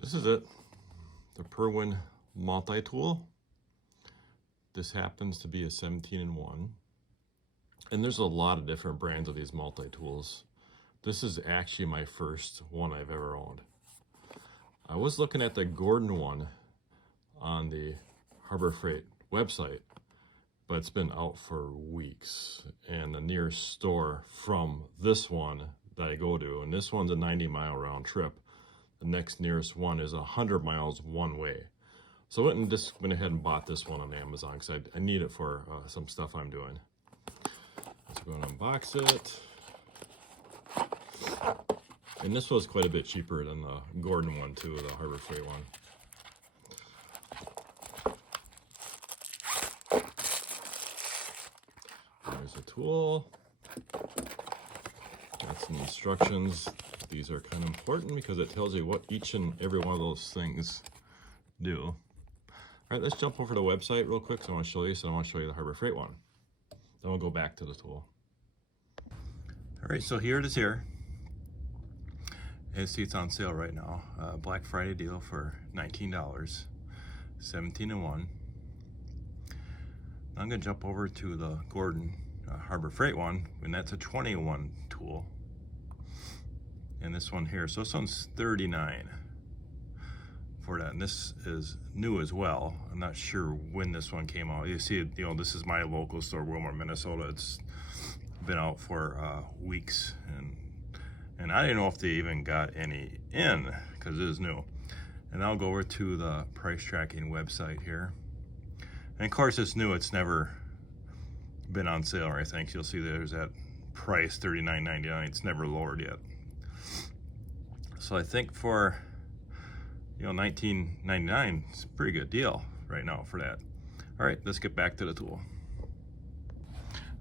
So this is it, the PERWIN Multitool. This happens to be a 17-in-1. And there's a lot of different brands of these multi-tools. This is actually my first one I've ever owned. I was looking at the Gordon one on the Harbor Freight website, but it's been out for weeks. And the nearest store from this one that I go to, and this one's a 90-mile round trip, the next nearest one is 100 miles one way. So I went ahead and bought this one on Amazon because I need it for some stuff I'm doing. Let's go and unbox it. And this was quite a bit cheaper than the Gordon one too, the Harbor Freight one. There's the tool. Got some instructions. These are kind of important because it tells you what each and every one of those things do. All right, let's jump over to the website real quick. So I want to show you. So I want to show you the Harbor Freight one. Then we'll go back to the tool. All right, so here it is here. As see, it's on sale right now. Black Friday deal for $19, 17-in-1. I'm gonna jump over to the Gordon Harbor Freight one, and that's a 20-in-1 tool. And this one here, so this one's $39 for that, and this is new as well. I'm not sure when this one came out. You see, you know, this is my local store, Wilmore, Minnesota. It's been out for weeks, and I didn't know if they even got any in because it is new. And I'll go over to the price tracking website here, and of course it's new. It's never been on sale or anything. So you'll see there's that price $39.99. It's never lowered yet. So I think for, you know, $19.99, it's a pretty good deal right now for that. All right, let's get back to the tool.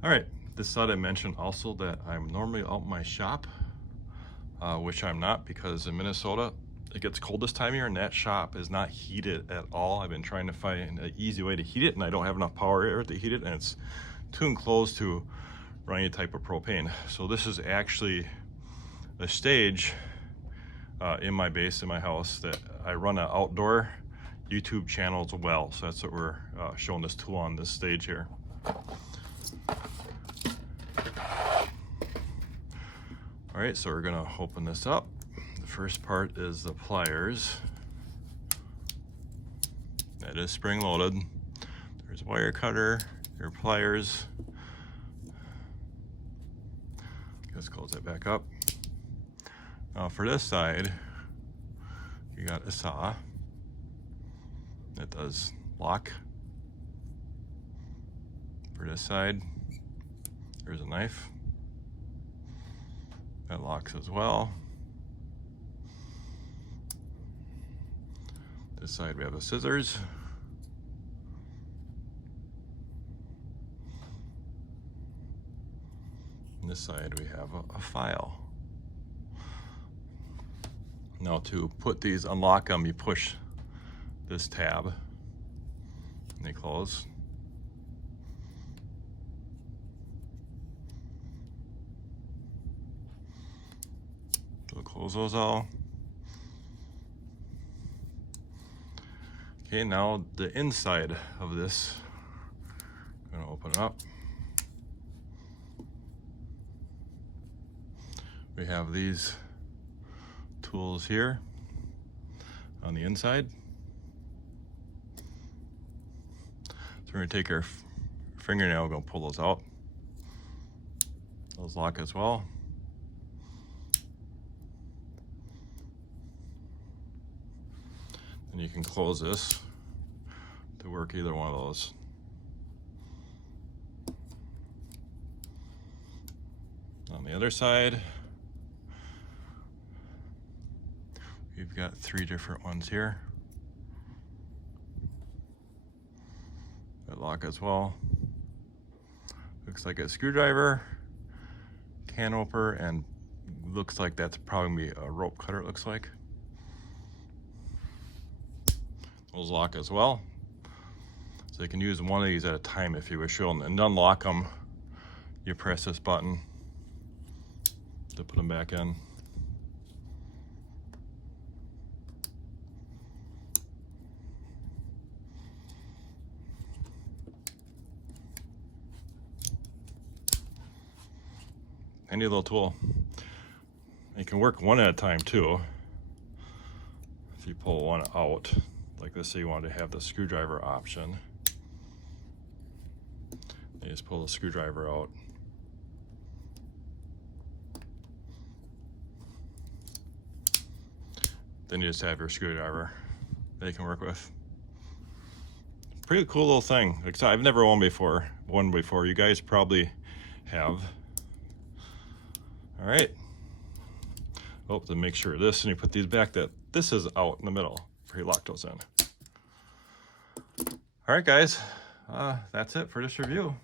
All right, this thought I mentioned also that I'm normally out in my shop, which I'm not, because in Minnesota it gets cold this time of year and that shop is not heated at all. I've been trying to find an easy way to heat it, and I don't have enough power here to heat it, and it's too enclosed to run any type of propane. So this is actually a stage in my base, in my house, that I run an outdoor YouTube channel as well. So that's what we're showing this tool on this stage here. All right, so we're gonna open this up. The first part is the pliers. That is spring loaded. There's a wire cutter, your pliers. Let's close that back up. Now for this side, you got a saw that does lock. For this side, there's a knife that locks as well. This side we have the scissors. On this side we have a file. Now to put these, unlock them, you push this tab and they close. We'll close those all. Okay, now the inside of this, I'm gonna open it up. We have these tools here on the inside. So we're gonna take our fingernail, we're gonna pull those out. Those lock as well. And you can close this to work either one of those. On the other side, we've got 3 different ones here that lock as well. Looks like a screwdriver, can opener, and looks like that's probably a rope cutter, it looks like. Those lock as well. So you can use one of these at a time if you wish. And unlock them, you press this button to put them back in. handy little tool. You can work one at a time too. If you pull one out, like this, say you want to have the screwdriver option, you just pull the screwdriver out. Then you just have your screwdriver that you can work with. Pretty cool little thing. Like, I've never one before. You guys probably have. All right. Oh, to make sure this, and you put these back, that this is out in the middle before you lock those in. All right, guys, that's it for this review.